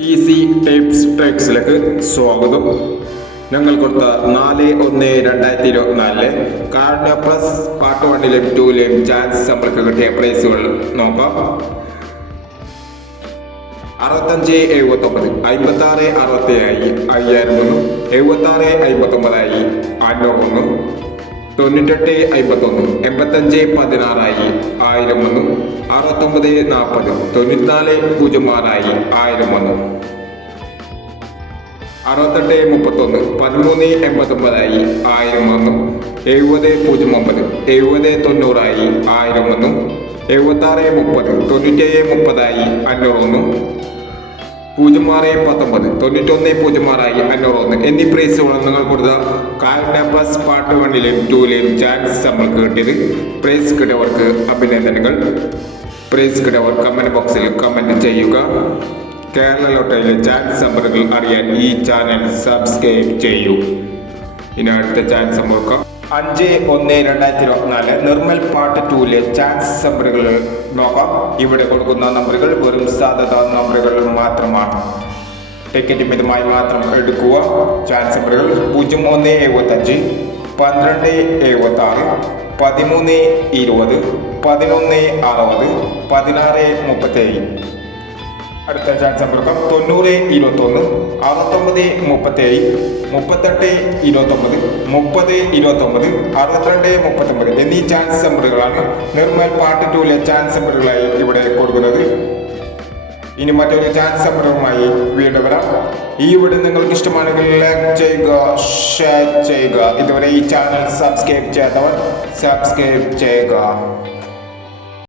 Easy types ട്രിക്സിലേക്ക് സ്വാഗതം. ഞങ്ങൾ കൊടുത്ത നാല് ഒന്ന് രണ്ടായിരത്തി ഇരുപത്തിനാലിലെ കാർഡ് പ്ലസ് പാർട്ട് വണ്ണിലെയും ടൂവിലെയും ചാൻസ് നമ്മൾക്ക് കിട്ടിയ പ്രൈസുകൾ നോക്കാം. അറുപത്തഞ്ച് എഴുപത്തൊമ്പത് അമ്പത്തി ആറ് അറുപത്തി ഏഴായി അയ്യായിരം ഒന്ന് എഴുപത്തി ആറ് അമ്പത്തൊമ്പതായി അഞ്ഞൂറ് ഒന്ന് തൊണ്ണൂറ്റെട്ട് അമ്പത്തൊന്ന് എൺപത്തഞ്ച് പതിനാറായി ആയിരം ഒന്ന് അറുപത്തൊമ്പത് നാൽപ്പത് തൊണ്ണൂറ്റിനാല് പൂജ്യം ആറായി ആയിരം ഒന്ന്. അറുപത്തെട്ട് മുപ്പത്തൊന്ന് പതിമൂന്ന് എൺപത്തൊമ്പതായി ആയിരം ഒന്ന്. എഴുപത് പൂജ്യം ഒമ്പത് എഴുപത് തൊണ്ണൂറായി ആയിരം ഒന്ന്. എഴുപത്താറ് മുപ്പത് തൊണ്ണൂറ്റേഴ് മുപ്പതായി അഞ്ഞൂറ് ഒന്ന്. പൂജ്യം ആറ് പത്തൊമ്പത്. തൊണ്ണൂറ്റൊന്ന് പൂജ്യം ആറായി അഞ്ഞൂറ് ഒന്ന്. എന്നീ പ്രൈസുകളും നിങ്ങൾ കൊടുത്ത. കാലിന പ്ലസ് പാർട്ട് വണ്ണിലെയും ടൂവിലെയും ചാൻസ് നമ്മൾക്ക് കിട്ടിയത്. പ്രൈസ് കിട്ടിയവർക്ക് അഭിനന്ദനങ്ങൾ. പ്രൈസ് കിട്ടിയവർ കമന്റ് ബോക്സിൽ കമന്റ് ചെയ്യുക. കേരള ലോട്ടറിയിലെ ചാൻസ് നമ്പറുകൾ അറിയാൻ ഈ ചാനൽ സബ്സ്ക്രൈബ് ചെയ്യൂ. ഇനി അടുത്ത ചാൻസ് നമ്മൾക്ക് അഞ്ച് ഒന്ന് രണ്ടായിരത്തി ഇരുപത്തിനാല് നിർമ്മൽ പാർട്ട് ടൂവിലെ ചാൻസ് നമ്പറുകൾ നോക്കാം. ഇവിടെ കൊടുക്കുന്ന നമ്പറുകൾ വെറും സാധ്യത നമ്പറുകൾ മാത്രമാണ്. ടിക്കറ്റ് മിതമായി മാത്രം എടുക്കുക. ചാൻസ് നമ്പറുകൾ പൂജ്യം ഒന്ന് എഴുപത്തഞ്ച് പന്ത്രണ്ട് എഴുപത്തി ആറ് പതിമൂന്ന് ഇരുപത് പതിനൊന്ന് അറുപത് പതിനാറ് മുപ്പത്തേഴ്. അടുത്ത ചാൻസ് സമ്പർക്കം തൊണ്ണൂറ് ഇരുപത്തൊന്ന് അറുപത്തൊമ്പത് മുപ്പത്തേഴ് മുപ്പത്തെട്ട് ഇരുപത്തൊമ്പത് മുപ്പത് ഇരുപത്തൊമ്പത് അറുപത്തിരണ്ട് മുപ്പത്തൊമ്പത് എന്നീ ചാൻസ് നമ്പറുകളാണ് നിർമ്മൽ പാർട്ട് ടൂലെ ചാൻസ് നമ്പറുകളായി ഇവിടെ കൊടുക്കുന്നത്. ഇനി മറ്റൊരു ചാൻസ് നമ്പറുമായി വീണ്ടും വരാം. ഈ വീട് നിങ്ങൾക്ക് ഇഷ്ടമാണെങ്കിൽ ലൈക്ക് ചെയ്യുക ഷെയർ ചെയ്യുക. ഇതുവരെ ഈ ചാനൽ സബ്സ്ക്രൈബ് ചെയ്യാത്തവർ സബ്സ്ക്രൈബ് ചെയ്യുക.